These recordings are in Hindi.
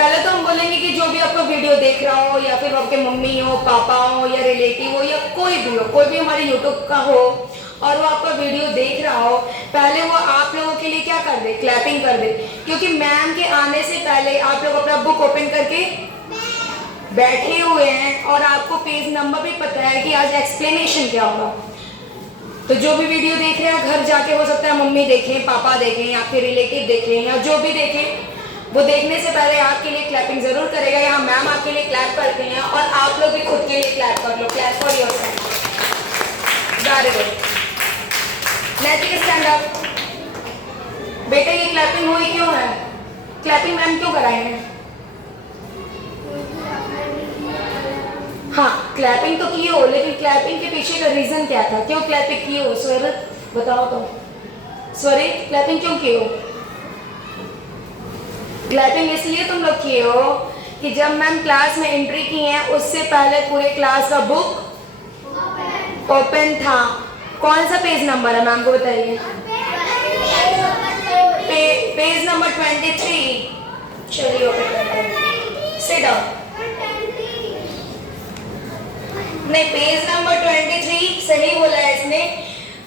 पहले तो हम बोलेंगे कि जो भी आपका वीडियो देख रहा हो या फिर आपके मम्मी हो, पापा हो या रिलेटिव हो या कोई भी हमारे यूट्यूब का हो और वो आपका वीडियो देख रहा हो, पहले वो आप लोगों के लिए क्या कर दे, क्लैपिंग कर दे। क्योंकि मैम के आने से पहले आप लोग अपना बुक ओपन करके बैठे हुए हैं और आपको पेज नंबर भी पता है कि आज एक्सप्लेनेशन क्या होगा। तो जो भी वीडियो देख रहे हैं घर जाके, हो सकता है मम्मी देखें, पापा देखें, आपके रिलेटिव देखें या जो भी देखें, वो देखने से पहले आपके लिए क्लैपिंग जरूर करेगा। यहाँ मैम आपके लिए क्लैप करते हैं और आप लोग भी खुद के लिए क्लैप कर लो। Clap for yourself. Very good. Naitik stand up. बेटे ये क्लैपिंग हुई क्यों है? क्लैपिंग मैम क्यों कराए हैं? हाँ, क्लैपिंग तो की हो, लेकिन क्लैपिंग के पीछे का रीजन क्या था? क्यों क्लैपिंग की हो? स्वर बताओ तो। स्वरित, क्लैपिंग क्यों की हो? क्लैपिंग इसलिए तुम लोग किए हो कि जब मैम क्लास में एंट्री की हैं उससे पहले पूरे क्लास का बुक ओपन था। कौन सा पेज नंबर है मैम को बताइए? Page number 23। चलिए ओपन करते हैं। Sit down. नहीं, पेज नंबर 23 सही बोला है इसने।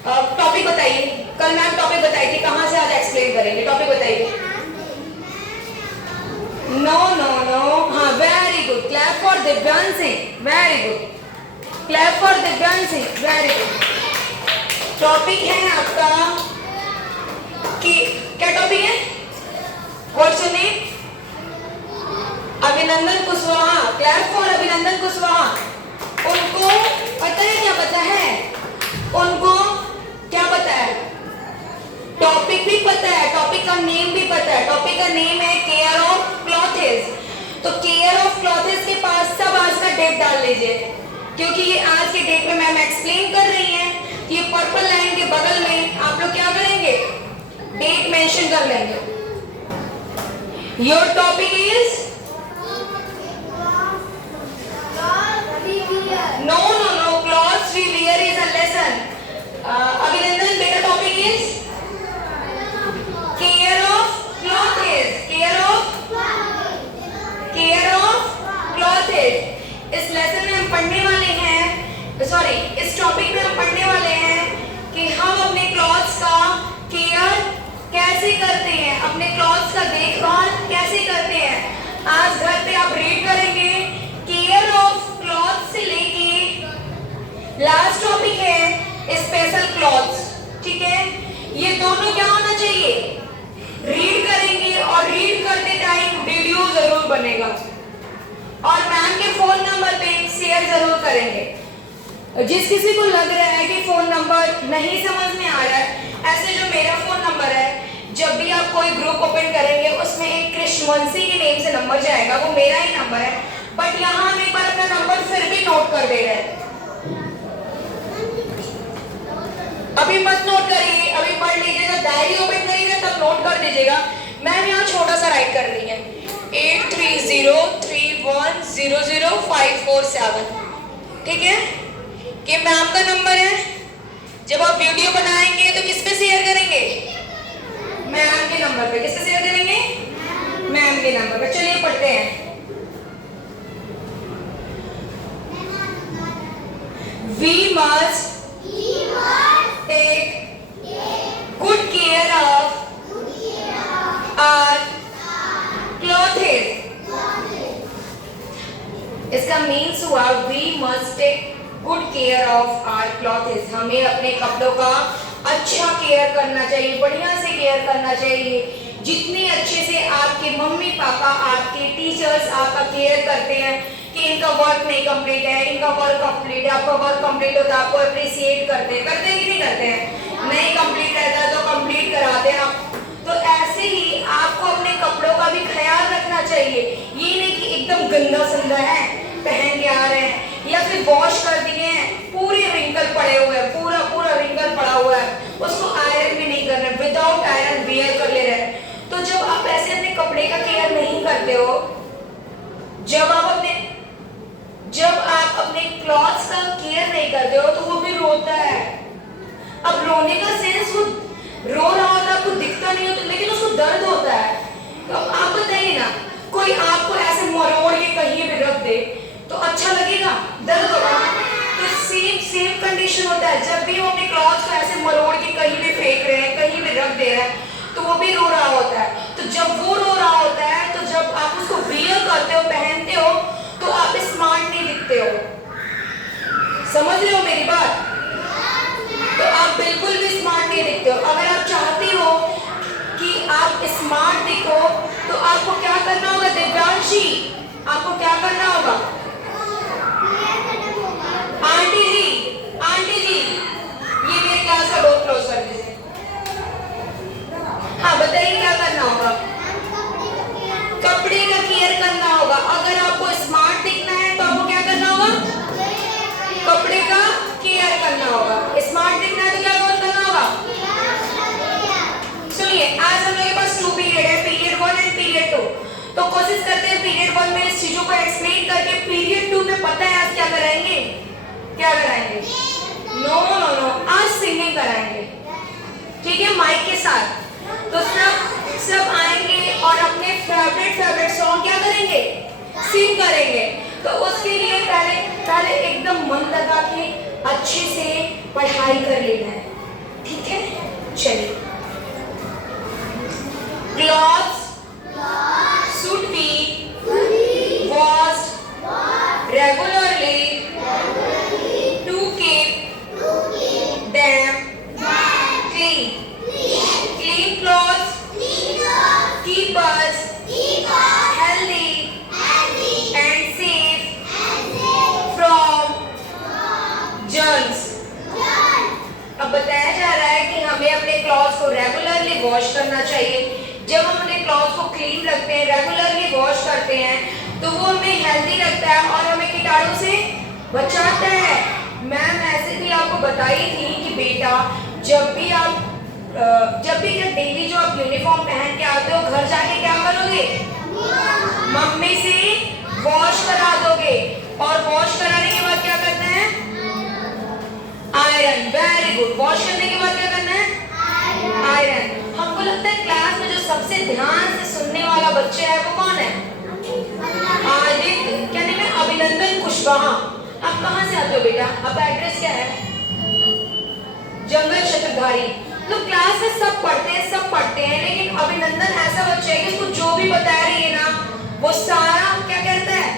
टॉपिक बताइए। कल मैम टॉपिक बताई थी, कहाँ से आज एक्सप्लेन करेंगे? टॉपिक बताइए। No no no. हाँ, very good. Clap for Divyanshi. Very good. Clap for Divyanshi. Very good. Topic है आपका कि क्या टॉपिक है? What's your name? Abhinandan Kushwaha. Clap for अभिनंदन कुशवाहा। उनको पता है क्या पता है? उनको क्या पता है? टॉपिक भी पता है, टॉपिक का नेम भी पता है। टॉपिक का नेम है केयर ऑफ क्लॉथेस। तो केयर ऑफ क्लॉथेस के पास सब आज का डेट डाल लीजिए, क्योंकि ये आज के डेट में मैम एक्सप्लेन कर रही हैं। ये पर्पल लाइन के बगल में आप लोग क्या करेंगे? डेट मेंशन कर लेंगे। Your topic is no no no, clothes we wear is a lesson. Abhinandan बेटा topic is care of clothes. Care of clothes. इस लेसन में हम पढ़ने वाले हैं, सॉरी इस टॉपिक में हम पढ़ने वाले हैं कि हम अपने क्लॉथ्स का केयर कैसे करते हैं, अपने क्लॉथ्स का देखभाल कैसे करते हैं। आज घर पे आप रीड करेंगे केयर ऑफ क्लॉथ से लेके लास्ट टॉपिक है स्पेशल क्लॉथ्स। ठीक है, ये दोनों क्या होना चाहिए? रीड करेंगे और रीड करते टाइम वीडियो जरूर बनेगा और मैम के फोन नंबर पे शेयर जरूर करेंगे। जिस किसी को लग रहा है कि फोन नंबर नहीं समझ में आ रहा है, ऐसे जो मेरा फोन नंबर है, जब भी आप कोई ग्रुप ओपन करेंगे उसमें एक कृष्णवंशी के नेम से नंबर जाएगा, वो मेरा ही नंबर है। बट यहाँ हम एक बार अपना नंबर फिर भी नोट कर दे रहे हैं। अभी मत नोट करिए, अभी पढ़ लीजिएगा, डायरी ओपन करिएगा तब नोट कर दीजिएगा। मैम यहाँ छोटा सा राइट कर रही है 8303100547। ठीक है, ये मैम का नंबर है। जब आप वीडियो बनाएंगे तो किस पे शेयर करेंगे? मैम के नंबर पे। किससे शेयर करेंगे? मैम के नंबर पे। चलिए पढ़ते हैं। We must take good care of our clothes. इसका मीन्स हुआ we must take good care of our clothes. हमें अपने कपड़ों का अच्छा केयर करना चाहिए, बढ़िया से केयर करना चाहिए। जितने अच्छे से आपके मम्मी पापा, आपके टीचर्स आपका केयर करते हैं कि इनका वर्क नहीं कंप्लीट है, इनका वर्क कंप्लीट है, आपका वर्क कंप्लीट होता है, आपको अप्रिशिएट करते हैं कि नहीं करते हैं? नहीं कंप्लीट रहता है तो कंप्लीट कराते हैं आप। तो ऐसे ही आपको अपने कपड़ों का भी ख्याल रखना चाहिए। ये नहीं कि एकदम गंदा संदा है पहन के आ रहे हैं या फिर वॉश कर दिए हैं, पूरे रिंकल पड़े हुए हैं, पूरा रिंकल पड़ा हुआ है, उसको आयरन भी नहीं कर रहे, विदाउट आयरन वियर कर ले रहे हैं। तो जब आप ऐसे अपने कपड़े का केयर नहीं करते हो, जब आप अपने क्लॉथ्स का केयर नहीं करते हो तो वो भी रोता है। अब रोने का सेंस, वो रो रहा होता है, आपको दिखता नहीं होता, लेकिन उसको दर्द होता है। तो आप बताइए ना, कोई आपको दिखते हो। समझ रहे हो मेरी बात? तो आप बिल्कुल भी स्मार्ट नहीं दिखते हो। अगर आप चाहती हो कि आप स्मार्ट दिखो तो आपको क्या करना होगा दिव्यांशी? आपको क्या करना होगा? आंटी जी ये मेरे क्लास का डोर क्लोज कर दीजिए। हाँ बताइए क्या करना होगा? कपड़े का केयर करना होगा। अगर आपको स्मार्ट दिखना है तो आपको क्या करना होगा? कपड़े का केयर करना होगा। स्मार्ट दिखना है तो क्या करना होगा? सुनिए, आज हम लोग के पास 2 पीरियड है, पीरियड 1 एंड पीरियड 2। तो कोशिश करते हैं पीरियड 1 में इस चीजों को एक्सप्लेन करके पीरियड 2 में पता है आज क्या कराएंगे? क्या कराएंगे? नो, आज सिंगिंग कराएंगे, ठीक है, माइक के साथ। तो सब आएंगे और अपने फेवरेट सॉन्ग क्या करेंगे? सिंग करेंगे। तो उसके लिए पहले एकदम मन लगा के अच्छे से पढ़ाई कर लेना है, ठीक है? चलिए, clothes should be washed regularly to keep them clean. Clean clothes keep us healthy and safe from germs. अब बताया जा रहा है कि हमें अपने क्लॉथ्स को रेगुलरली वॉश करना चाहिए। जब हम अपने क्लॉथ्स को क्लीन रखते हैं, रेगुलरली वॉश करते हैं, तो वो हमें हेल्दी रखता है और हमें कीटाणु से बचाता है। मैम ऐसे भी आपको बताई थी कि बेटा जब भी डेली जो आप यूनिफॉर्म पहन के आते हो, घर जाके क्या करोगे? मम्मी से वॉश करा दोगे। और वॉश कराने के बाद क्या करना है? आयरन। Very good. वॉश करने के बाद क्या करना है? आयरन। हमको लगता है क्लास में जो सबसे ध्यान से सुनने वाला बच्चा है वो कौन है? आदित्य। क्या नाम है? अभिनंदन कुशवाहा। आप कहाँ से आते हो बेटा? आपका एड्रेस क्या है? जंगल चतुर्धारी। तो क्लास में सब पढ़ते हैं, लेकिन अभिनंदन ऐसा बच्चा है कि उसको जो भी बता रही है ना वो सारा क्या कहता है?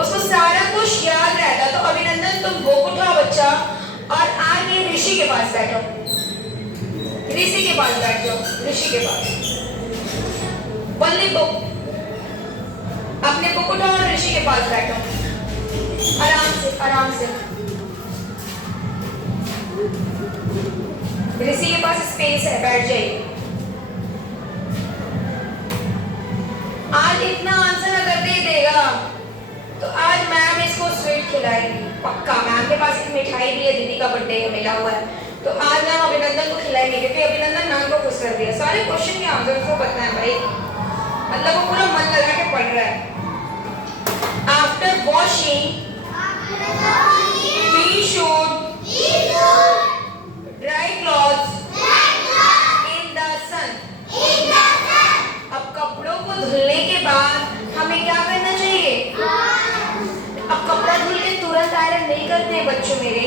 उसको सारा कुछ याद रहता है। तो अभिनंदन तुम वो उठा बच्चा और आके ऋषि के पास बैठो। ऋषि के पास बैठ जाओ। ऋषि के पास बुक, अपने बुक उठाओ और ऋषि के पास बैठो। आराम से। ऋषि के पास स्पेस है, बैठ जाइए। आज इतना आंसर अगर दे देगा तो आज मैम इसको स्वीट खिलाएगी पक्का। मैम के पास एक मिठाई भी है, दीदी का बर्थडे है, मिला हुआ है। तो आज मैम अभिनंदन को खिलाएंगे क्योंकि अभिनंदन मैम को खुश कर दिया। सारे क्वेश्चन के आंसर उसको पता है भाई, मतलब वो पूरा मन लगा के पढ़ रहा है। After washing we should dry clothes in the sun. अब कपड़ों को धुलने के बाद हमें क्या करना चाहिए? अब कपड़ा धुल के तुरंत आयरन नहीं करते हैं बच्चों मेरे।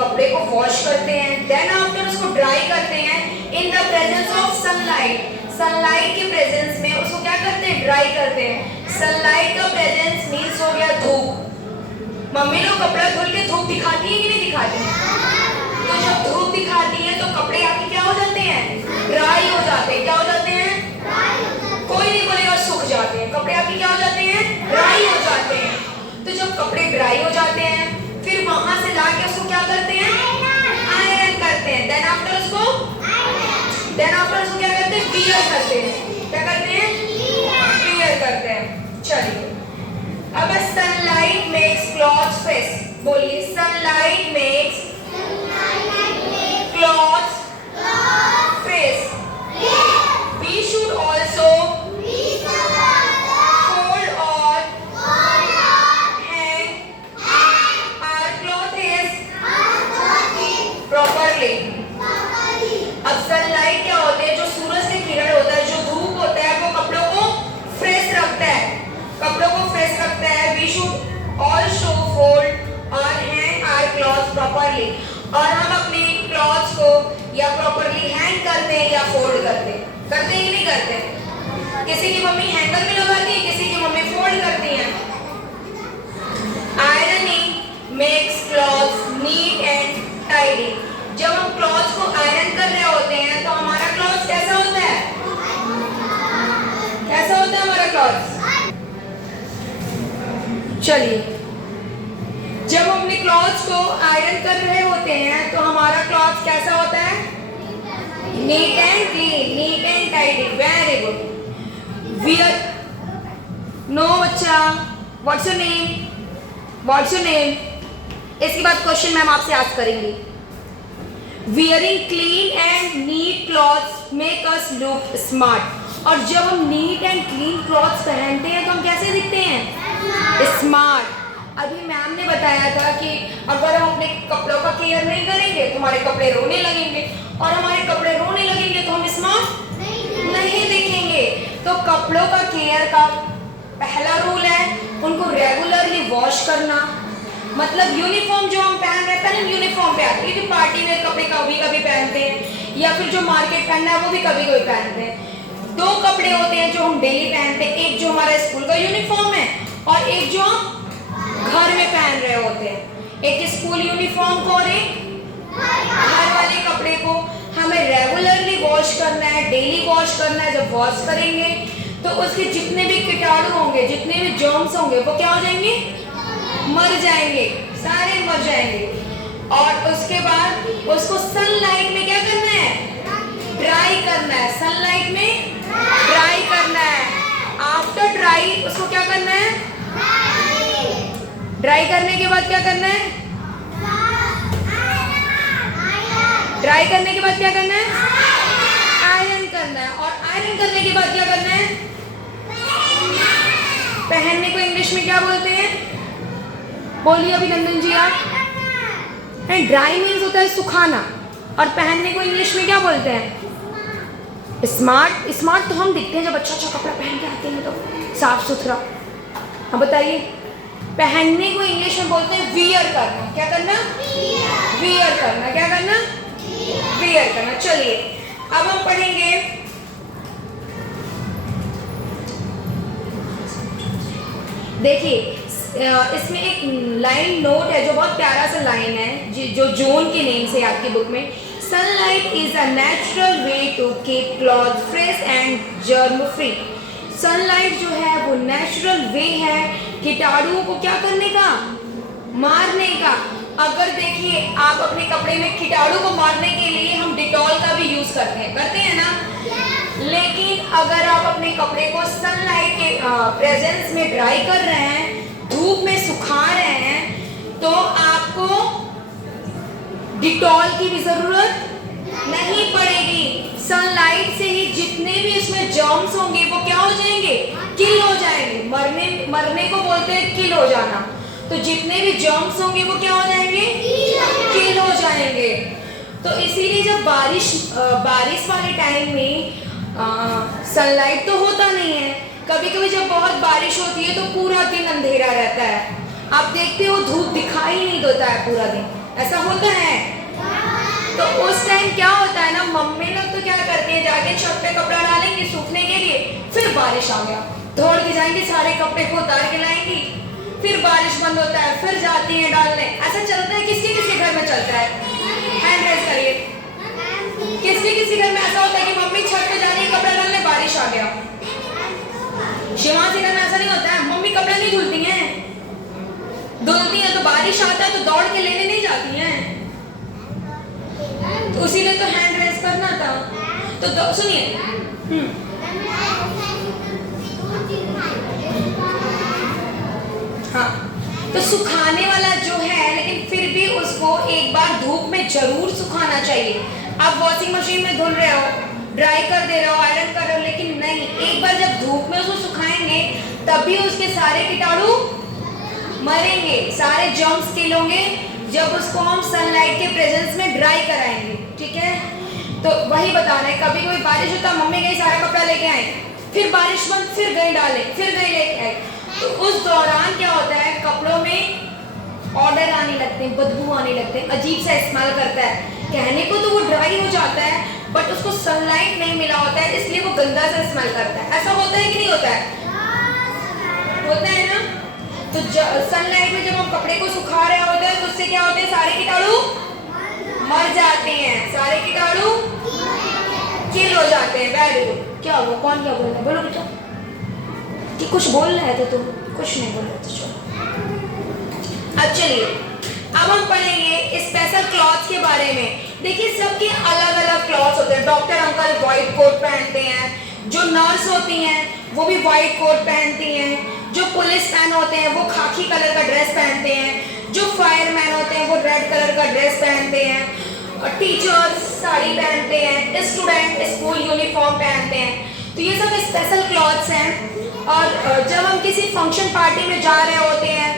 कपड़े को वॉश करते हैं, देन आफ्टर उसको ड्राई करते हैं in the presence of sunlight. Sunlight के प्रेजेंस में उसको क्या करते हैं? ड्राई करते हैं। सनलाइट का प्रेजेंस मींस हो गया धूप। मम्मी लोग कपड़ा धुल के धूप दिखाती है कि नहीं दिखाती है? तो जब धूप दिखाती है तो कपड़े आपके क्या हो जाते हैं? ड्राई हो जाते हैं। क्या हो जाते हैं? कोई नहीं बोलेगा सूख जाते हैं। कपड़े आपके क्या हो जाते हैं? ड्राई हो जाते हैं। तो जब कपड़े ड्राई हो जाते हैं फिर वहां से लाके उसको क्या करते हैं? आयरन करते हैं। देन आफ्टर उसको क्या करते हैं? वियर करते हैं। क्या करते हैं? वियर करते हैं। चलिए, अब सनलाइट मेक्स क्लॉथ्स फ्रेश। बोलिए, sunlight makes clothes fresh. We should also fold or hang our clothes properly. अब सनलाइट क्या होते हैं? जो सूरज के किरण होता है, जो धूप होता है, वो कपड़ों को फ्रेश रखता है। We should also fold or hang our clothes properly. और हम अपने क्लॉथ्स को या प्रॉपरली हैंग करते हैं या फोल्ड करते हैं कि नहीं करते? किसी की मम्मी हैंगर में लगाती है, किसी की मम्मी फोल्ड करती है। Ironing makes clothes NEET and tidy. जब हम क्लॉथ्स को आयरन कर रहे होते हैं तो हमारा क्लॉथ कैसा होता है? कैसा होता है हमारा क्लॉथ? चलिए, जब हम अपने क्लॉथ्स को आयरन कर रहे होते हैं तो हमारा क्लॉथ कैसा होता है? Neat and clean, neat and tidy. Very good. Wear no बच्चा, what's your name? What's your name? इसके बाद क्वेश्चन मैम आपसे आस्क करेंगी। Wearing clean and neat clothes make us look smart. और जब हम नीट एंड क्लीन क्लॉथ्स पहनते हैं तो हम कैसे दिखते हैं? स्मार्ट। अभी मैम ने बताया था कि अगर हम अपने कपड़ों का केयर नहीं करेंगे तो हमारे कपड़े रोने लगेंगे, और हमारे कपड़े रोने लगेंगे तो हम स्मार्ट नहीं दिखेंगे। तो कपड़ों का केयर का पहला रूल है उनको रेगुलरली वॉश करना। मतलब यूनिफॉर्म जो हम पहन रहे हैं, यूनिफॉर्म पे आते हैं, पार्टी वेयर कपड़े कभी कभी पहनते हैं, या फिर जो मार्केट पहनना है वो भी कभी कभी पहनते हैं। दो कपड़े होते हैं जो हम डेली पहनते हैं, एक जो हमारा स्कूल का यूनिफॉर्म है और एक जो हम घर में पहन रहे होते हैं। एक स्कूल यूनिफॉर्म को और एक घर वाले कपड़े को हमें रेगुलरली वॉश करना है, डेली वॉश करना है। जब वॉश करेंगे तो उसके जितने भी कीटाणु होंगे, जितने भी जर्म्स होंगे वो क्या हो जाएंगे? मर जाएंगे, सारे मर जाएंगे। और उसके बाद उसको सनलाइट में क्या करना है? ड्राई करना है। सनलाइट में ड्राई करना है। आफ्टर ड्राई उसको क्या करना है? ड्राई करने के बाद क्या करना है? ड्राई करने के बाद क्या करना है? आयरन करना है। और आयरन करने के बाद क्या करना है? पहनने को इंग्लिश में क्या बोलते हैं? बोलिए अभिनंदन जी आप। ड्राई मीन्स होता है सुखाना, और पहनने को इंग्लिश में क्या बोलते हैं? स्मार्ट। स्मार्ट तो हम दिखते हैं जब अच्छा अच्छा कपड़ा पहन के आते हैं, तो साफ सुथरा। हाँ बताइए, पहनने को इंग्लिश में बोलते हैं वियर करना। क्या करना? वियर करना। क्या करना? वियर करना। चलिए अब हम पढ़ेंगे देखिए इसमें एक लाइन नोट है जो बहुत प्यारा सा लाइन है जो जॉन के नेम से आपकी बुक में। Sunlight is a natural way to keep cloth fresh and germ free. Sunlight जो है वो नेचुरल वे है कीटाणुओं को क्या करने का? मारने का। अगर देखिए आप अपने कपड़े में कीटाणु को मारने के लिए हम डिटॉल का भी यूज करते हैं ना, लेकिन अगर आप अपने कपड़े को सनलाइट के प्रेजेंस में ड्राई कर रहे हैं, धूप में सुखा रहे हैं, तो आपको डिटॉल की भी जरूरत नहीं पड़ेगी। सनलाइट से ही जितने भी इसमें जर्म्स होंगे वो क्या हो जाएंगे? किल हो जाएंगे। मरने को बोलते हैं किल हो जाना। तो जितने भी जर्म्स होंगे वो क्या हो जाएंगे? किल हो जाएंगे। तो इसीलिए जब बारिश वाले टाइम में सनलाइट तो होता नहीं है। कभी कभी जब बहुत बारिश होती है तो पूरा दिन अंधेरा रहता है, आप देखते हो धूप दिखाई नहीं देता है पूरा दिन, ऐसा होता है। तो उस टाइम क्या होता है ना, मम्मी लोग तो क्या करती है, जाके छत पे कपड़ा डालेंगे सूखने के लिए, फिर बारिश आ गया, दौड़ के जाएंगे सारे कपड़े को उतार के लाएंगी, फिर बारिश बंद होता है, फिर जाती है डालने। ऐसा चलता है, किसके किसके घर में चलता है? हैंड रेज करिए। किसके किसके घर में ऐसा होता है कि मम्मी छत पे जा रही है कपड़ा डालने, बारिश आ गया? शिवाजी घर में ऐसा नहीं होता है, मम्मी कपड़ा नहीं धुलती हैं, धुलती हैं तो बारिश आता है तो दौड़ के लेने नहीं जाती हैं। तो इसीलिए तो हैंड रेज करना था। तो सुनिए, हाँ, तो सुखाने वाला जो है, लेकिन फिर भी उसको एक बार धूप में जरूर सुखाना चाहिए। आप वॉशिंग मशीन में धुल रहे हो, ड्राई कर दे रहे हो, आयरन कर रहे हो, लेकिन नहीं, एक बार जब धूप में उसको सुखाएंगे तभी उसके सारे कीटाणु मरेंगे, सारे जर्म्स किल होंगे, जब उसको हम सनलाइट के प्रेजेंस में ड्राई कराएंगे। ठीक है, तो वही बता रहे हैं, कभी कभी बारिश होता, मम्मी गई सारा कपड़ा लेके आए, फिर बारिश बंद, फिर गई डाले, फिर गई लेके आए, तो उस दौरान क्या होता है, कपड़ों में ऑर्डर आने लगते हैं, बदबू आने लगते हैं, अजीब सा स्मेल करता है। कहने को तो वो ड्राई हो जाता है, बट उसको सनलाइट नहीं मिला होता है, इसलिए वो गंदा सा स्मेल करता है। ऐसा होता है कि नहीं होता है? होता है ना। तो सनलाइट में जब हम कपड़े को सुखा रहे होते हैं तो उससे क्या होते हैं, सारे कीटाणु मर जाते हैं, सारे कीटाणु किल हो जाते हैं। Very good. क्या हुआ, कौन क्या बोल रहा है, बोलो बेटा। कि कुछ बोल रहे थे तुम? कुछ नहीं बोल रहे थे, चलो। अब चलिए, अब हम पढ़ेंगे स्पेशल क्लॉथ्स के बारे में। देखिए सबके अलग अलग क्लॉथ्स होते हैं। डॉक्टर अंकल व्हाइट कोट पहनते हैं, जो नर्स होती हैं वो भी व्हाइट कोट पहनती हैं, जो पुलिस मैन होते हैं वो खाकी कलर का ड्रेस पहनते हैं, जो फायरमैन होते हैं वो रेड कलर का ड्रेस पहनते हैं, और टीचर्स साड़ी पहनते हैं, स्टूडेंट स्कूल यूनिफॉर्म पहनते हैं। तो ये सब स्पेशल क्लॉथ्स हैं। और जब हम किसी फंक्शन पार्टी में जा रहे होते हैं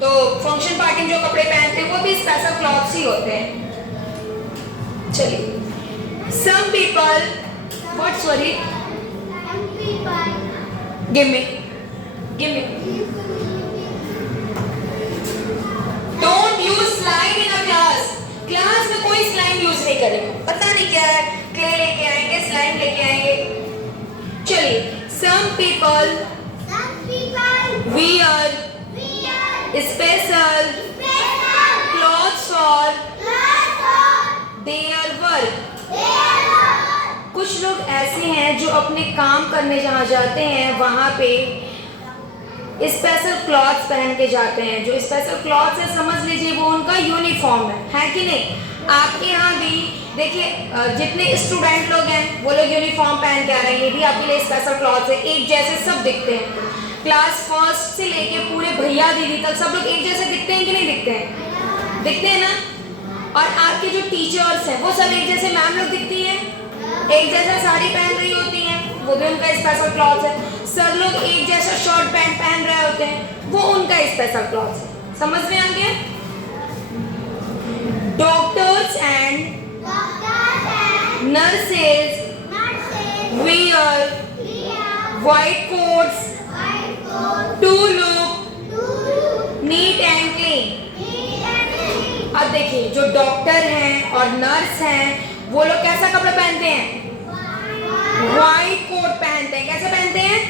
तो फंक्शन पार्टी में जो कपड़े पहनते हैं वो भी स्पेशल क्लॉथ्स ही होते हैं। चलिए, some people, what, sorry, give me, don't use slime in a class. Class में कोई स्लाइम यूज नहीं करेगा। पता नहीं क्या है, क्ले लेके आएंगे, स्लाइम लेके आएंगे। चलिए, some people wear special clothes for their work. कुछ लोग ऐसे हैं जो अपने काम करने जहाँ जाते हैं वहाँ पे स्पेशल क्लॉथ्स पहन के जाते हैं। जो स्पेशल क्लॉथ्स है समझ लीजिए वो उनका यूनिफॉर्म है कि नहीं? आपके यहाँ भी देखिए जितने स्टूडेंट लोग हैं वो लोग यूनिफॉर्म पहन के आ रहे हैं, ये भी आपके लिए स्पेशल क्लॉथ्स है। एक जैसे सब दिखते हैं, क्लास फर्स्ट से लेके पूरे भैया दीदी तक सब लोग एक जैसे दिखते हैं कि नहीं दिखते हैं? दिखते हैं ना। और आपके जो टीचर्स हैं वो सब एक जैसे मैम लोग दिखती हैं, एक जैसा साड़ी पहन रही होती हैं, वो भी उनका स्पेशल क्लॉथ है। सर लोग एक जैसा शर्ट पैंट पहन रहे होते हैं, वो उनका स्पेशल क्लॉथ है। समझ में आ गया? Doctors and nurses wear white coats to look neat and clean. अब देखिए जो डॉक्टर हैं और नर्स हैं वो लोग कैसा कपड़ा पहनते हैं? व्हाइट कोट पहनते हैं। कैसे पहनते हैं?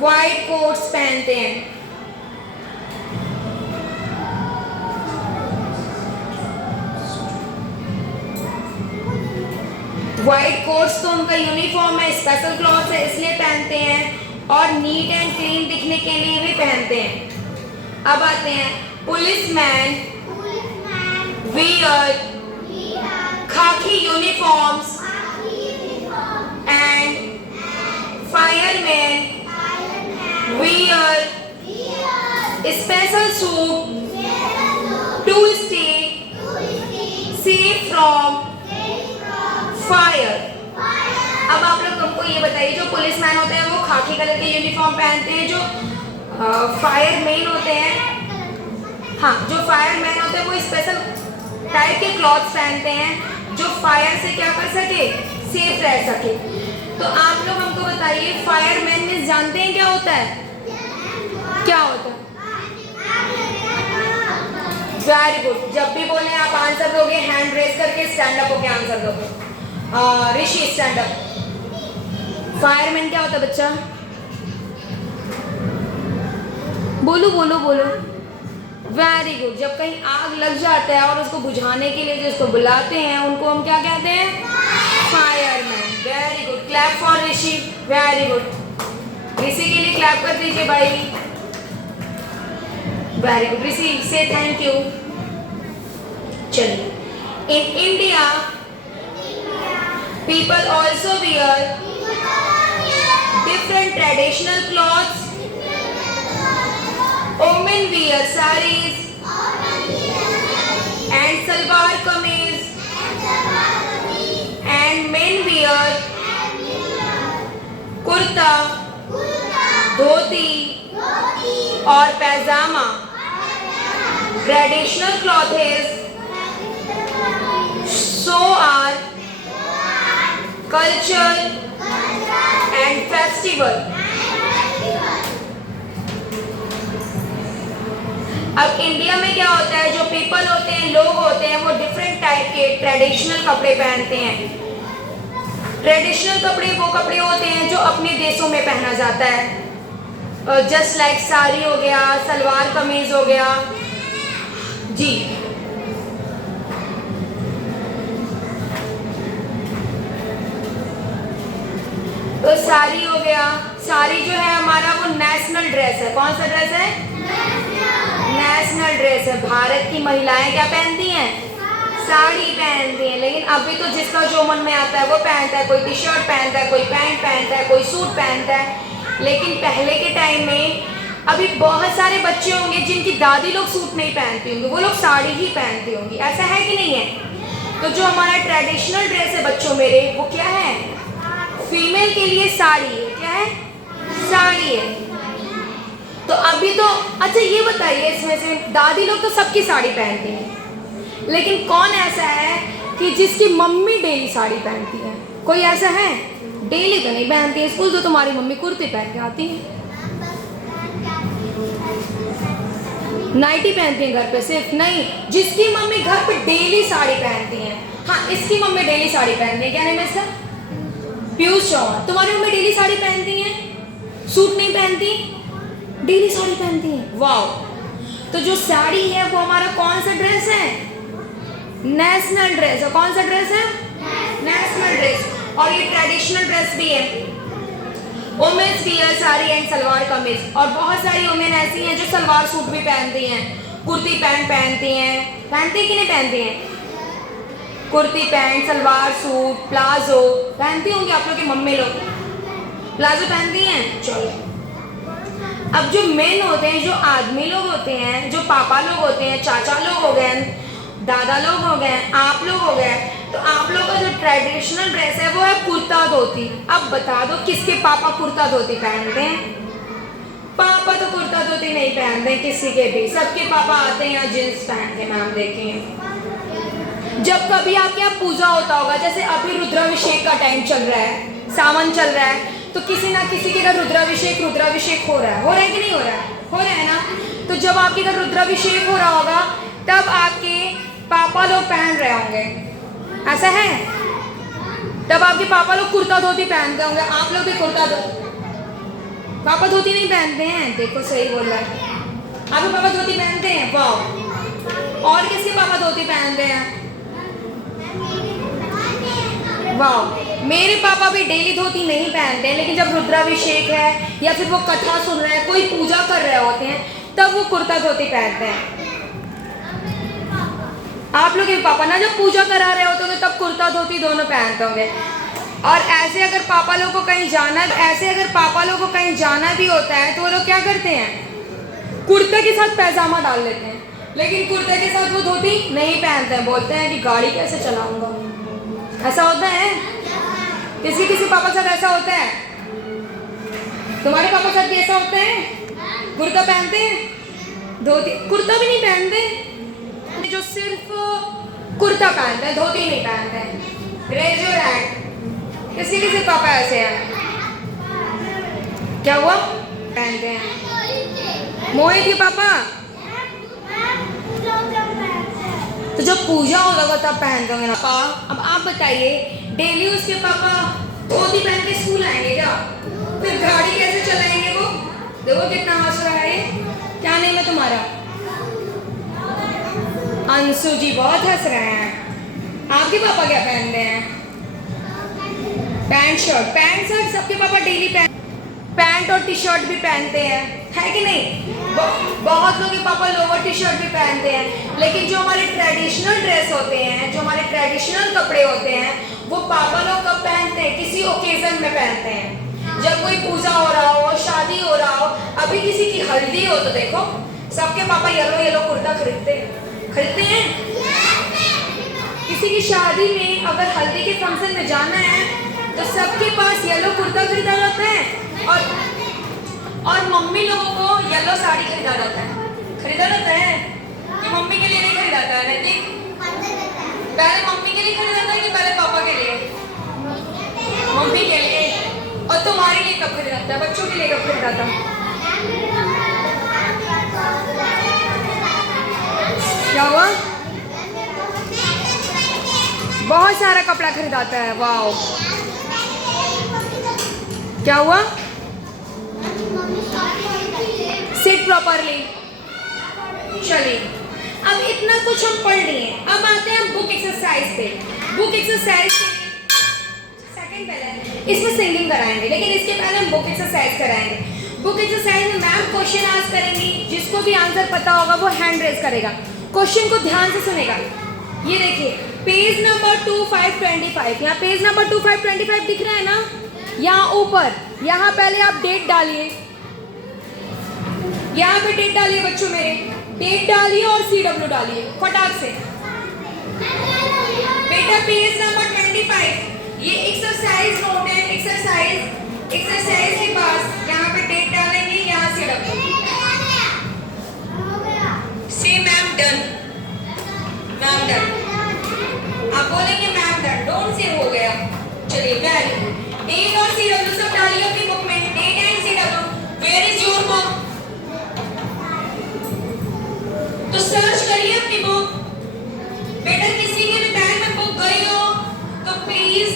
व्हाइट कोट्स पहनते हैं। व्हाइट कोट्स तो उनका यूनिफॉर्म है, स्पेशल क्लॉथ है इसलिए पहनते हैं, और नीट एंड क्लीन दिखने के लिए भी पहनते हैं। अब आते हैं policeman wear khaki uniforms and firemen wear special suit to stay safe from fire. अब आप लोग हमको ये बताइए, जो पुलिसमैन होते हैं वो खाकी कलर के यूनिफॉर्म पहनते हैं, जो फायरमैन होते हैं, हाँ जो फायरमैन होते हैं वो स्पेशल टाइप के क्लॉथ्स पहनते हैं जो फायर से क्या कर सके, सेफ रह सके। तो आप लोग हमको बताइए फायरमैन में जानते हैं क्या होता है? क्या होता है? Very good. जब भी बोले आप आंसर दोगे हैंड रेज करके, स्टैंड अप होके आंसर दोगे। ऋषि स्टैंड अप। फायरमैन क्या होता है बच्चा? बोलो बोलो बोलो। Very good. जब कहीं आग लग जाता है और उसको बुझाने के लिए जिसको बुलाते हैं उनको हम क्या कहते हैं? Fireman. Very good. Clap for Rishi. Very good. Rishi के लिए क्लैप कर दीजिए भाई। वेरी गुड ऋषि, से थैंक यू। चलिए, in India people also wear different traditional clothes. Women wear sarees and salwar kameez, and men wear kurta, dhoti और पैजामा. Traditional clothes so are culture and festival. अब इंडिया में क्या होता है, जो पीपल होते हैं, लोग होते हैं, वो डिफरेंट टाइप के ट्रेडिशनल कपड़े पहनते हैं। ट्रेडिशनल कपड़े वो कपड़े होते हैं जो अपने देशों में पहना जाता है, जस्ट लाइक साड़ी हो गया, सलवार कमीज हो गया जी। तो साड़ी हो गया, साड़ी जो है हमारा वो नेशनल ड्रेस है। कौन सा ड्रेस है? नेशनल ड्रेस है। भारत की महिलाएं क्या पहनती हैं? साड़ी पहनती हैं। लेकिन अभी तो जिसका जो मन में आता है वो पहनता है, कोई टी शर्ट पहनता है, कोई पैंट पहनता है, कोई सूट पहनता है। लेकिन पहले के टाइम में अभी बहुत सारे बच्चे होंगे जिनकी दादी लोग सूट नहीं पहनती होंगी, वो लोग साड़ी ही पहनती होंगी। ऐसा है कि नहीं है? तो जो हमारा ट्रेडिशनल ड्रेस है बच्चों मेरे, वो क्या है? फीमेल के लिए साड़ी है। क्या है? साड़ी है। तो अभी तो अच्छा ये बताइए, इसमें से दादी लोग तो सबकी साड़ी पहनती हैं, लेकिन कौन ऐसा है कि जिसकी मम्मी डेली साड़ी पहनती है? कोई ऐसा है? डेली तो नहीं पहनती है। स्कूल तो तुम्हारी मम्मी कुर्ती पहन के आती है, नाइटी पहनती है घर पे सिर्फ नहीं। जिसकी मम्मी घर पे डेली साड़ी पहनती है, हाँ इसकी मम्मी डेली साड़ी पहनती है। क्या नाम है इसका? पीयूष चौहान। तुम्हारी मम्मी डेली साड़ी पहनती है, सूट नहीं पहनती, डेली साड़ी पहनती है। वाओ। तो जो साड़ी है वो हमारा कौन सा ड्रेस है? नेशनल ड्रेस है। कौन सा ड्रेस है? National dress. और ये ट्रेडिशनल ड्रेस भी है। Women's wear sari and salwar kameez. और बहुत सारी वुमेन ऐसी हैं जो सलवार सूट भी पहनती हैं, कुर्ती पैंट पहनती हैं। पहनती कि नहीं पहनती हैं? Kurti pant, salwar suit, palazzo पहनती होंगी आप लोग की मम्मी लोग। प्लाजो पहनती हैं? चलो। अब जो मेन होते हैं, जो आदमी लोग होते हैं, जो पापा लोग होते हैं, चाचा लोग हो गए, दादा लोग हो गए, आप लोग हो गए, तो आप लोग का जो ट्रेडिशनल ड्रेस है वो है कुर्ता धोती। अब बता दो किसके पापा कुर्ता धोती पहनते हैं? पापा तो कुर्ता धोती नहीं पहनते किसी के भी। सबके पापा आते हैं यहाँ जींस पहन के। मैम देखिए, जब कभी आपके यहाँ पूजा होता होगा, जैसे अभी रुद्राभिषेक का टाइम चल रहा है, सावन चल रहा है, तो किसी ना किसी के घर रुद्राभिषेक हो रहा है कि नहीं हो रहा है? हो रहा है ना। तो जब आपके घर रुद्राभिषेक हो रहा होगा तब आपके पापा लोग पहन रहे होंगे, ऐसा है? तब आपके पापा लोग कुर्ता धोती पहनते होंगे। आप लोग भी कुर्ता पापा धोती नहीं पहनते हैं? देखो सही बोल रहा है। आपके पापा धोती पहनते हैं? वाह। और किसके पापा धोती पहनते हैं? वाह। मेरे पापा भी डेली धोती नहीं पहनते हैं, लेकिन जब रुद्राभिषेक है या फिर वो कथा सुन रहे हैं, कोई पूजा कर रहे होते हैं, तब वो कुर्ता धोती पहनते हैं। आप लोग के पापा ना जब पूजा करा रहे होते होंगे तब कुर्ता धोती दोनों पहनते होंगे। और ऐसे अगर पापा लोग को कहीं जाना भी होता है तो वो लोग क्या करते हैं? कुर्ते के साथ पैजामा डाल लेते हैं, लेकिन कुर्ते के साथ वो धोती नहीं पहनते हैं। बोलते हैं कि गाड़ी कैसे चलाऊंगा। ऐसा होता है? किसी पापा के साथ ऐसा होता है? तुम्हारे पापा के साथ भी ऐसा होता है? कुर्ता पहनते हैं, धोती कुर्ता भी नहीं पहनते। जो सिर्फ कुर्ता पहनते हैं, धोती नहीं पहनते हैं। Raise your hand. किसी पापा ऐसे हैं? क्या हुआ? पहनते हैं। मोहित के पापा तो जब पूजा होगा तब पहनते होंगे ना। अब आप बताइए, डेली उसके पापा धोती पहन के स्कूल आएंगे क्या? फिर गाड़ी कैसे चलाएंगे वो? देखो कितना हंस रहा है। क्या नेम है तुम्हारा? अंशु जी बहुत हंस रहे हैं। आपके पापा क्या पहनते हैं? पैंट शर्ट सबके पापा डेली पैंट और टी शर्ट भी पहनते हैं, है कि नहीं? बहुत लोगों के पापा लोअर टी शर्ट भी पहनते हैं। लेकिन जो हमारे ट्रेडिशनल ड्रेस होते हैं, जो हमारे ट्रेडिशनल कपड़े होते हैं, वो पापा लोग कब पहनते हैं? किसी ओकेजन में पहनते हैं, जब कोई पूजा हो रहा हो, शादी हो रहा हो। अभी किसी की हल्दी हो तो देखो सबके पापा येलो कुर्ता खरीदते हैं। किसी की शादी में अगर हल्दी के फंक्शन में जाना है तो सबके पास येलो कुर्ता खरीदा जाता है, और मम्मी लोगों को येलो साड़ी खरीदा जाता है कि मम्मी के लिए नहीं खरीदा जाता है? नैतिक, पहले मम्मी के लिए खरीदा जाता है कि पहले पापा के लिए? मम्मी के लिए। और तुम्हारे लिए कब खरीदा जाता है? बच्चों के लिए कब खरीदा जाता है? बहुत सारा कपड़ा खरीदाता है। वाओ, क्या हुआ? Seat properly. चलिए, अब इतना कुछ हम पढ़ लिए, अब आते हैं बुक एक्सरसाइज पे। बुक एक्सरसाइज सेकंड पहले इसमें सिंगिंग कराएंगे, लेकिन इसके पहले हम बुक एक्सरसाइज कराएंगे। बुक एक्सरसाइज में मैम क्वेश्चन आंसर करेंगी, जिसको भी आंसर पता होगा वो हैंड रेज करेगा, क्वेश्चन को ध्यान से सुनेगा। ये देखिए पेज नंबर 2525, यहाँ पेज नंबर 2525 दिख रहा है ना, यहाँ ऊपर, यहाँ पहले आप डेट डालिए, यहाँ पे डेट डालिए बच्चों मेरे, डेट डालिए और CW डालिए फटाक से। बेटा पेज नंबर 25, ये एक्सरसाइज नोट है, एक्सरसाइज के पास यहाँ पे डेट डालेंगे, यहाँ CW। से मैम डन, मैम डन, आप बोलेंगे मैम डन, डोंट से हो गया। चलिए वेरी गुड, डेट और CW सब डालिए अपनी बुक में, date and CW। Where is your book? तो सर्च करिए अपनी बुक। बेटा किसी के भी बैग में बुक गई हो तो प्लीज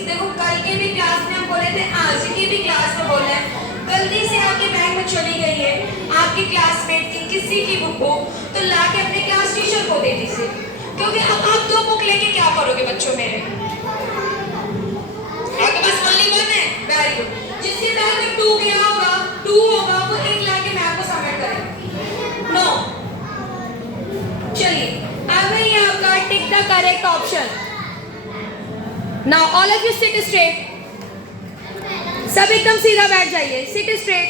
देखो, कल के भी क्लास में हम बोले थे, आज की भी क्लास में बोले हैं, गलती से आपके बैग में चली गई है आपकी क्लासमेट की किसी की बुक हो तो लाके अपने क्लास टीचर को दे दीजिए, क्योंकि अब आप 2 बुक लेके क्या करोगे बच्चों मेरे? आपके पास ओनली 1 है, वेरी गुड। जिसके बैग में 2 गया होगा, 2 होगा, वो 1 लाके मैम को सबमिट करें। नो, चलिए अब है ये आपका tick the correct option. Now all of you sit straight, सब एकदम सीधा बैठ जाइए, सिट स्ट्रेट।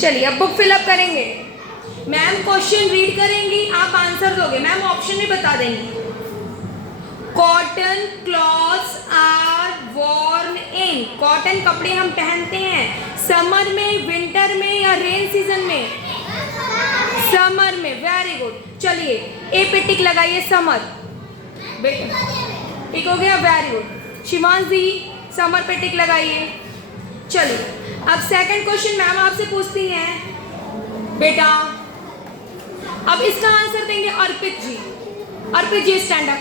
चलिए अब बुक फिलअप करेंगे, मैम क्वेश्चन रीड करेंगी, आप आंसर दोगे, मैम ऑप्शन भी बता देंगी। Cotton clothes are worn in, cotton कपड़े हम पहनते हैं समर में, विंटर में या रेन सीजन में? समर में, वेरी गुड। चलिए ए पे टिक लगाइए, समर, बेटा टिक हो गया, वेरी गुड। शिवांश दी समर पे टिक लगाइए। चलिए अब सेकंड क्वेश्चन मैम आपसे पूछती हैं बेटा, अब इसका आंसर देंगे अर्पित जी। अर्पित जी स्टैंड अप,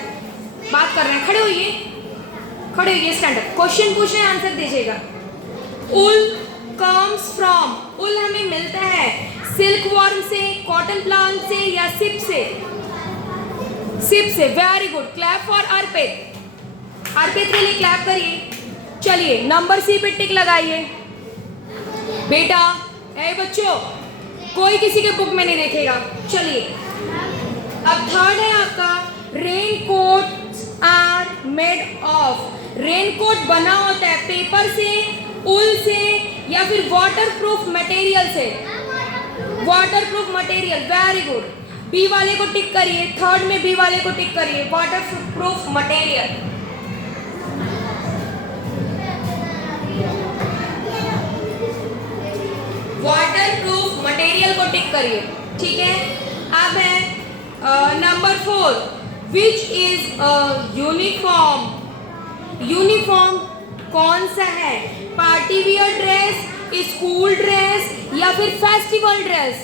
बात कर रहे हैं, खड़े होइए, खड़े होइए, स्टैंड अप, क्वेश्चन पूछ रहे हैं, आंसर दीजिएगा। उल कम्स फ्रॉम, उल हमें मिलता है सिल्क वॉर्म से, कॉटन प्लांट से या सिप से? सिप से, वेरी गुड, क्लैप फॉर अर्पित। अर्पित के लिए क्लैप करिए। चलिए नंबर सी पे टिक लगाइए। बेटा ए बच्चों, कोई किसी के बुक में नहीं देखेगा। चलिए अब थर्ड है आपका, raincoat are made of, raincoat बना होता है पेपर से, उल से या फिर वाटर प्रूफ मटेरियल से? Waterproof material, very good. B वाले को टिक करिए, थर्ड में बी वाले को टिक करिए, water proof material. Water proof material को टिक करिए, ठीक है। अब है number 4, which is uniform, uniform कौन सा है? Party wear dress, school dress या फिर फेस्टिवल ड्रेस?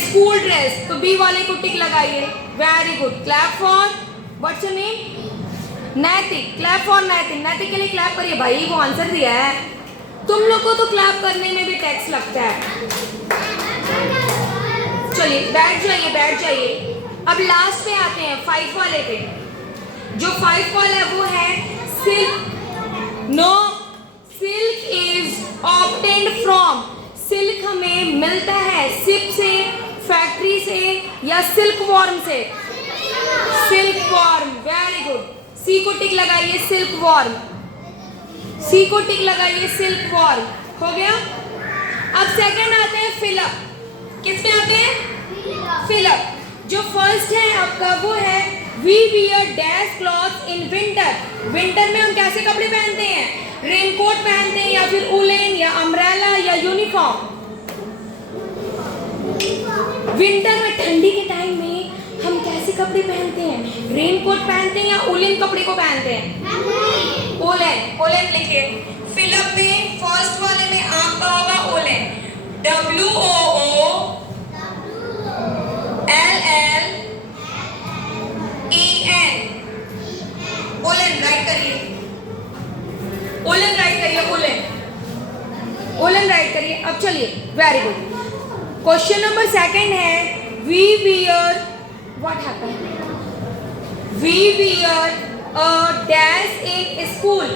स्कूल ड्रेस, तो बी वाले को टिक लगाइए, very good. Clap for what's your name? नैतिक, क्लैप फॉर नैतिक। नैतिक के लिए क्लैप करिए भाई, वो आंसर दिया है। तुम लोग को तो क्लैप करने में भी टैक्स लगता है। चलिए बैठ जाइए, बैठ जाइए। अब लास्ट पे आते हैं 5 वाले पे। जो 5 वाला है वो है silk. No, silk is obtained from, silk हमें मिलता है सिप से, फैक्ट्री से या सिल्क वॉर्म से? Silk worm, very good. C को टिक लगाइए, सिल्क वॉर्म। सी को टिक लगाइए, सिल्क वॉर्म, हो गया। अब सेकंड आते हैं फिलअप। किस पे आते हैं? फिलअप। जो फर्स्ट है आपका वो है we wear dash cloth in winter. Winter में हम कैसे कपड़े पहनते हैं? रेनकोट पहनते हैं या फिर उलेन या अम्ब्रेला या यूनिफॉर्म? विंटर में ठंडी के टाइम में हम कैसे कपड़े पहनते हैं? रेनकोट पहनते हैं या उलेन कपड़े को पहनते हैं? उलेन, उलेन लिखिए। फिलअप में फर्स्ट वाले में आपका होगा उलेन, WOOLLEN। उलन राइट करिए, उलन राइट करिए। अब चलिए, very good. Question number second है, we wear, what happened, we wear a dash in school.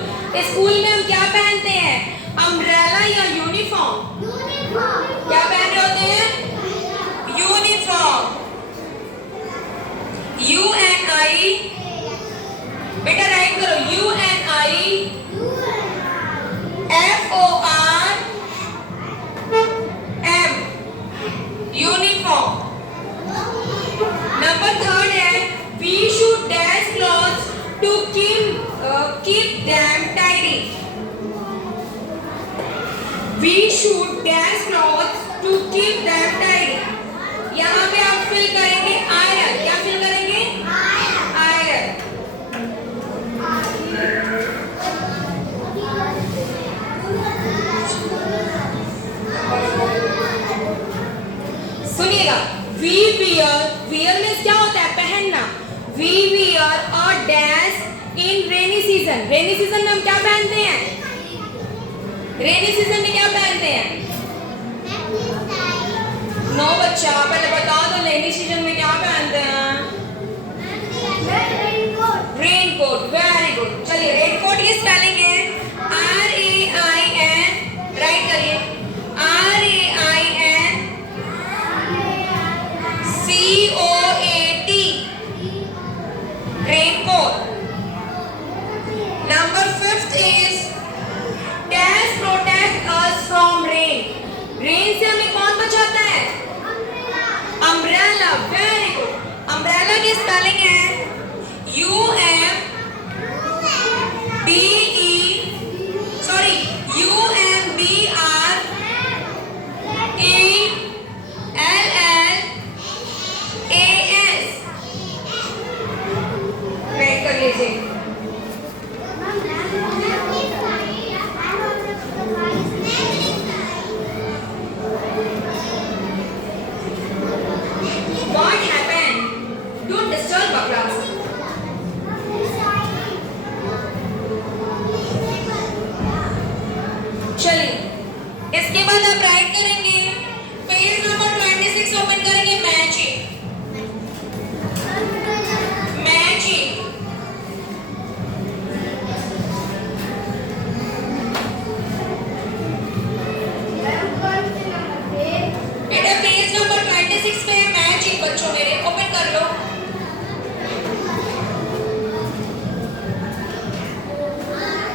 School में हम क्या पहनते हैं, अम्ब्रेला या यूनिफॉर्म? क्या पहन रहे होते हैं? यूनिफॉर्म। UNI, बेटा राइट करो, UNI FORM, uniform. Number third है, we should dash clothes to keep them tidy. We should dash clothes to keep them tidy. यहाँ पे आप फिल करेंगे आयरन। क्या फिल करेंगे? आयरन। सुनिएगा, वी वियर, वियर में क्या होता है? पहनना। We wear a dash in rainy season. Rainy season में हम क्या पहनते हैं? रेनी सीजन में क्या पहनते हैं? नो बच्चा, पहले बता दो रेनी सीजन में क्या पहनते हैं? रेनकोट। Very good. चलिए, रेनकोट की स्पेलिंग है RAIN, राइट करिए, RAIN COAT, raincoat. Number fifth is dash protect us from rain. Rain से हमें कौन बचाता है? अम्ब्रेला। Very good. अम्ब्रेला की स्पेलिंग है UMBRELLAS। राइट कर लीजिए। What happened? Don't disturb our class. चलिए, इसके बाद आप राइट करेंगे, पेज नंबर 26 ओपन करेंगे, मैचिंग। मैचिंग। बेटा पेज नंबर 26 पे है मैचिंग, बच्चों मेरे ओपन कर लो।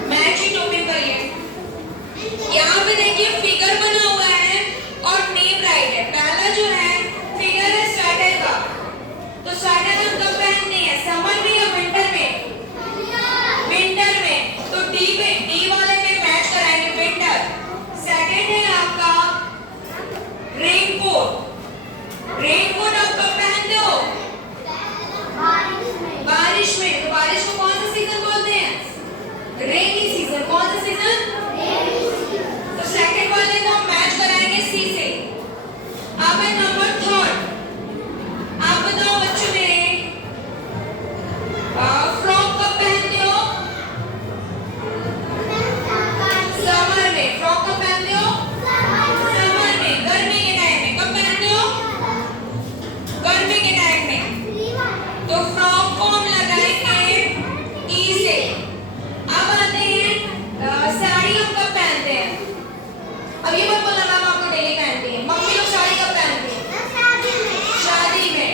मैचिंग ओपन करिए। यहाँ पे देखिए फिगर बना हुआ है और नेम राइट है। पहला जो है फिगर है स्वेटर का, तो स्वेटर हम कब पहनते हैं? समर में या विंटर में? विंटर में। तो डी वाले में मैच कराएंगे, विंटर। सेकंड है आपका रेनकोट। रेनकोट आप कब पहनते हो? बारिश में। तो बारिश को कौन सा सीजन बोलते हैं? Rainy season. कौन सा सीजन? तो सेकंड वाले को हम मैच कराएंगे सी से। अब है नंबर थर्ड। आप बताओ बच्चों मेरे, फ्रॉक कब पहनते हो? समर में। फ्रॉक कब पहनते हो? समर में। गर्मी के टाइम में। कब पहनते हो? गर्मी के टाइम में। तो फ्रॉक को हम लगाएंगे ई से। अब आते हैं साड़ी हम कब पहनते हैं? अब ये मत बोलना मैम आपको डेली पहनती है। मम्मी लोग साड़ी कब पहनती है? शादी में।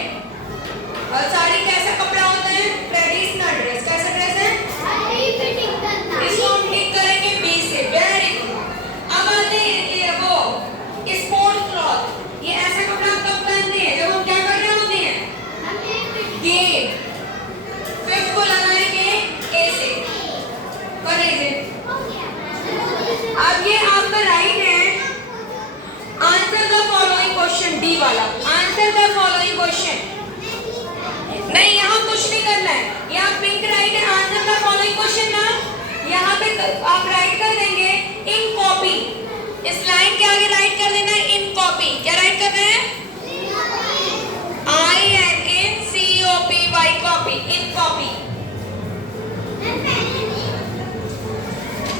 और साड़ी कैसा कपड़ा होता है? Traditional dress. कैसा ड्रेस है? इसको हम टिक करेंगे बी से। Very good. अब आते हैं ये वो स्पोर्ट्स क्लॉथ। ये ऐसा कपड़ा हम कब पहनते हैं? जब हम क्या कर रहे होते हैं? गेम। फिफ्थ को लगाएंगे ए से। कर लीजिए। अब ये आपका राइट है। Answer the following question, D वाला। Answer the following question. नहीं, यहाँ कुछ नहीं करना है। यहाँ पिंक राइट है, आंसर द फॉलोइंग क्वेश्चन ना। यहाँ पे आप राइट कर देंगे इन कॉपी। इस लाइन के आगे राइट कर देना है इन कॉपी। क्या राइट करना है? INCOPY, copy. इन कॉपी।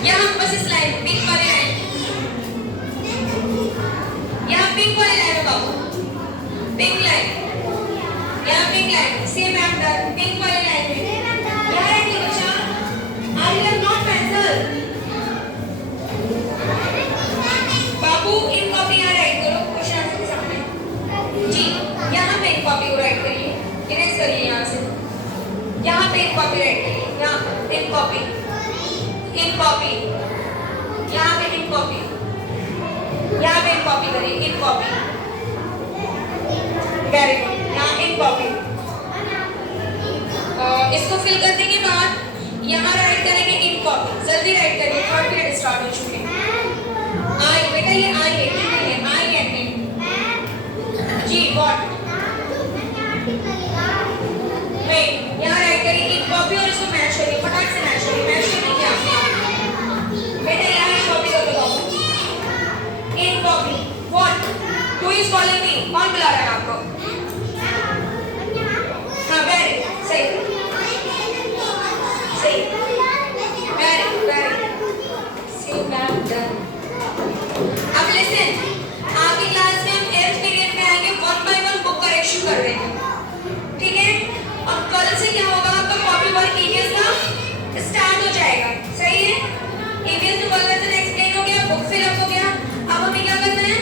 यहाँ दिस लाइन, पिंक वाली लाइन, यहाँ पिंक वाली लाइन बाबू, पिंक लाइन, यहाँ pink line, same ma'am done, pink वाली लाइन में यहाँ रहेंगे बच्चा, आई हैव नॉट पेंसिल, बाबू इन कॉपी यहाँ राइट करो, क्वेश्चन आंसर के सामने जी, यहाँ पे इन कॉपी को राइट करिए, इरेज करिए यहाँ से, यहाँ पे इन कॉपी राइट करिए, यहाँ इन कॉपी, यहाँ पे इन कॉपी, यहाँ पे इन कॉपी करिए, इन कॉपी, वेरी गुड, यहाँ इन कॉपी, इसको फिल करने के बाद यहाँ राइट करेंगे इन कॉपी, जल्दी राइट करिए, थर्ड पीरियड स्टार्ट हो चुके हैं, आई बेटा ये आई है, नहीं है, आई है जी, व्हाट वेट, यहाँ राइट करिए इन कॉपी और इसको मैच करिए, फटाक से मैच करिए, मैच करने की आपने बेटा यहाँ इन कॉपी कर दो बाबू, इन copy, what, who is calling me, कौन बुला रहा है आपको, हाँ वेरी सही सही, वेरी सी मैम डन। अब लिसन, आगे क्लास में हम 8th पीरियड में आएंगे, 1 by 1 बुक करेक्शन कर रहे हैं, ठीक है, और कल से क्या होगा आपका कॉपी वर्क ईवीएस का स्टार्ट हो जाएगा, सही है, ईवीएस में 1 लेसन एक्सप्लेन हो गया, बुक फिल अप हो गया, अब हमें क्या करना है,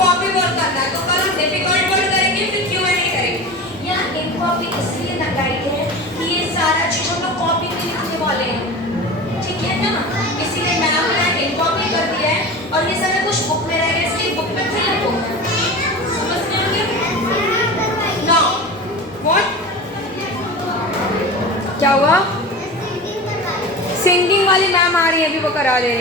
कॉपी वर्क करना है, तो कल हम डिफिकल्ट वर्ड करेंगे, फिर Q&A करेंगे, यहाँ इन कॉपी इसलिए लगाई है कि ये सारा चीज हम लोग कॉपी में लिखने वाले हैं, ठीक है ना, इसीलिए मैम ने इन कॉपी कर दिया है, और ये सारा कुछ बुक में रहेगा, इसलिए बुक में फिल अप होगा, समझते होंगे ना, व्हाट क्या हुआ, सिंगिंग वाली मैम आ रही है, अभी वो करा रहे हैं।